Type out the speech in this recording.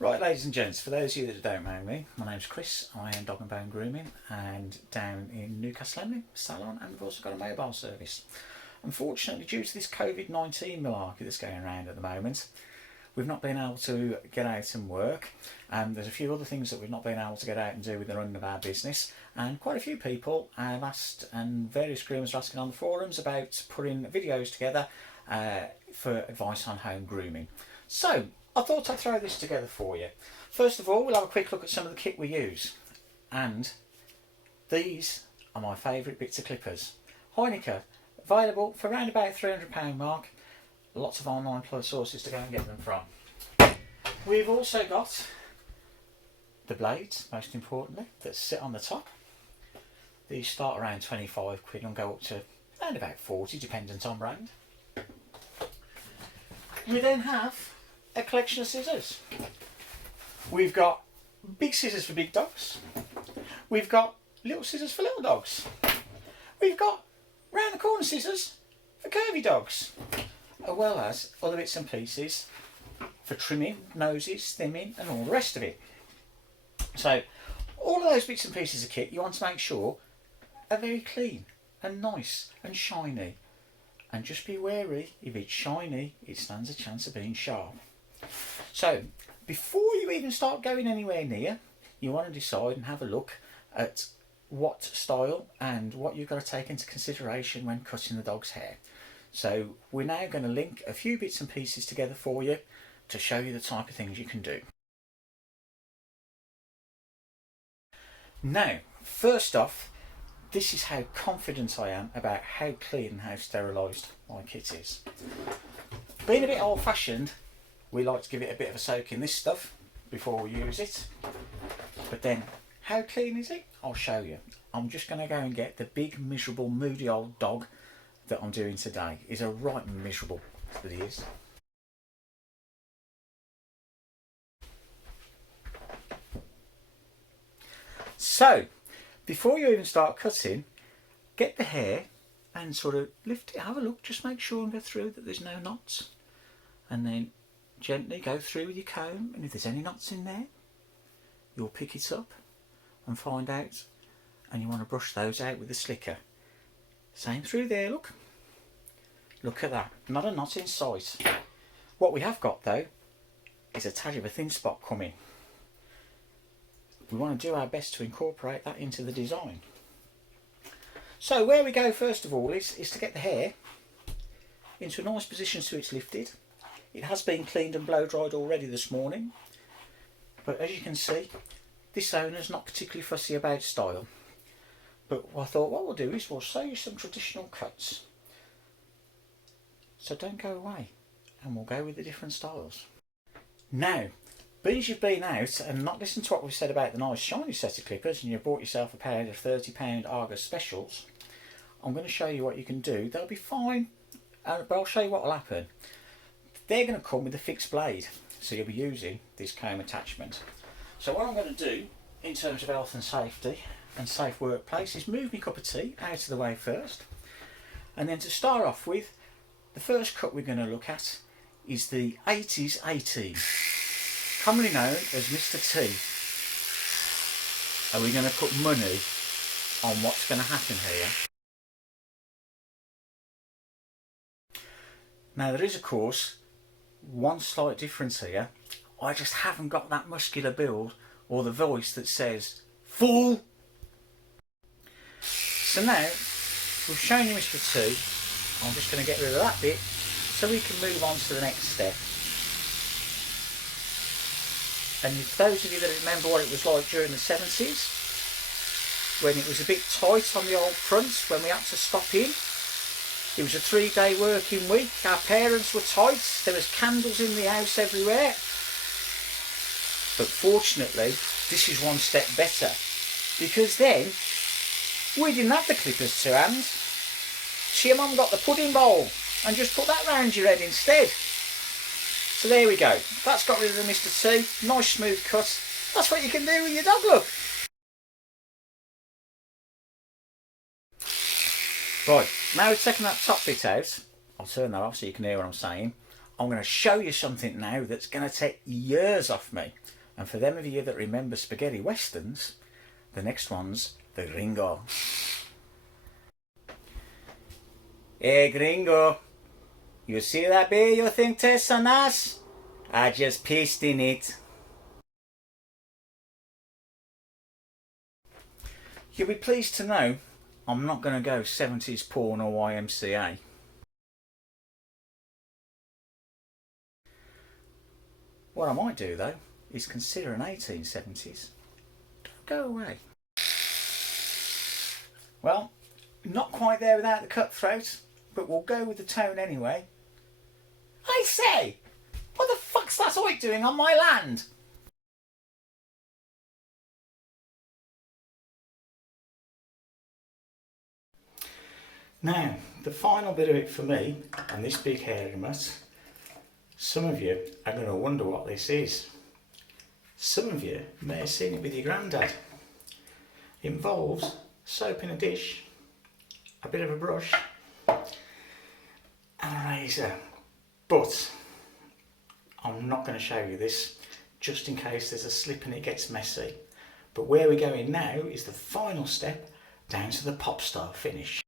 Right, ladies and gents, for those of you that don't know me, my name's Chris. I am Dog and Bone Grooming, and down in Newcastle, salon, and we've also got a mobile service. Unfortunately, due to this COVID-19 malarkey that's going around at the moment, we've not been able to get out and work, and there's a few other things that we've not been able to get out and do with the running of our business, and quite a few people have asked, and various groomers are asking on the forums about putting videos together for advice on home grooming. So I thought I'd throw this together for you. First of all, we'll have a quick look at some of the kit we use, and these are my favourite bits of clippers. Heineke, available for around about £300 mark. Lots of online sources to go and get them from. We've also got the blades, most importantly, that sit on the top. These start around 25 quid and go up to around about 40, dependent on brand. We then have a collection of scissors. We've got big scissors for big dogs. We've got little scissors for little dogs. We've got round the corner scissors for curvy dogs, as well as other bits and pieces for trimming, noses, stimming and all the rest of it. So all of those bits and pieces of kit you want to make sure are very clean and nice and shiny, and just be wary, if it's shiny it stands a chance of being sharp. So before you even start going anywhere near, you want to decide and have a look at what style and what you've got to take into consideration when cutting the dog's hair. So we're now going to link a few bits and pieces together for you to show you the type of things you can do. Now, first off, this is how confident I am about how clean and how sterilised my kit is. Being a bit old fashioned, we like to give it a bit of a soak in this stuff before we use it. But then, how clean is it? I'll show you. I'm just going to go and get the big, miserable, moody old dog that I'm doing today. He's a right miserable, that he is. So, before you even start cutting, get the hair and sort of lift it, have a look, just make sure and go through that there's no knots. And then gently go through with your comb, and if there's any knots in there, you'll pick it up and find out, and you want to brush those out with the slicker. Same through there, look. Look at that, not a knot in sight. What we have got though is a tad of a thin spot coming. We want to do our best to incorporate that into the design. So where we go first of all is to get the hair into a nice position so it's lifted. It has been cleaned and blow dried already this morning, but as you can see, this owner's not particularly fussy about style. But I thought what we'll do is we'll show you some traditional cuts. So don't go away, and we'll go with the different styles. Now, being as you've been out and not listened to what we said about the nice shiny set of clippers, and you've bought yourself a pair of £30 Argos specials, I'm going to show you what you can do. They'll be fine, but I'll show you what will happen. They're going to come with a fixed blade, so you'll be using this comb attachment. So what I'm going to do in terms of health and safety and safe workplace is move my cup of tea out of the way first, and then to start off with, the first cut we're going to look at is the 80s 18, commonly known as Mr. T. Are we going to put money on what's going to happen here? Now there is of course one slight difference here. I just haven't got that muscular build or the voice that says fool. So now we've shown you Mr. T, I'm just going to get rid of that bit so we can move on to the next step. And if those of you that remember what it was like during the 70s, when it was a bit tight on the old front, when we had to stop in, it was a 3-day working week, our parents were tight, there was candles in the house everywhere. But fortunately, this is one step better, because then we didn't have the clippers to hand. So your mum got the pudding bowl and just put that round your head instead. So there we go, that's got rid of the Mr. T, nice smooth cut. That's what you can do with your dog, look. Right, now we've taken that top bit out, I'll turn that off so you can hear what I'm saying. I'm going to show you something now that's going to take years off me. And for them of you that remember spaghetti westerns, the next one's the gringo. Hey gringo, you see that beer you think tastes so nice? I just pissed in it. You'll be pleased to know I'm not going to go 70s porn or YMCA. What I might do though is consider an 1870s. Don't go away. Well, not quite there without the cutthroat, but we'll go with the tone anyway. I say, what the fuck's that oik doing on my land? Now, the final bit of it for me, and this big hairy mutt, some of you are going to wonder what this is. Some of you may have seen it with your granddad. It involves soap in a dish, a bit of a brush, and a razor. But I'm not going to show you this, just in case there's a slip and it gets messy. But where we're going now is the final step down to the pop star finish.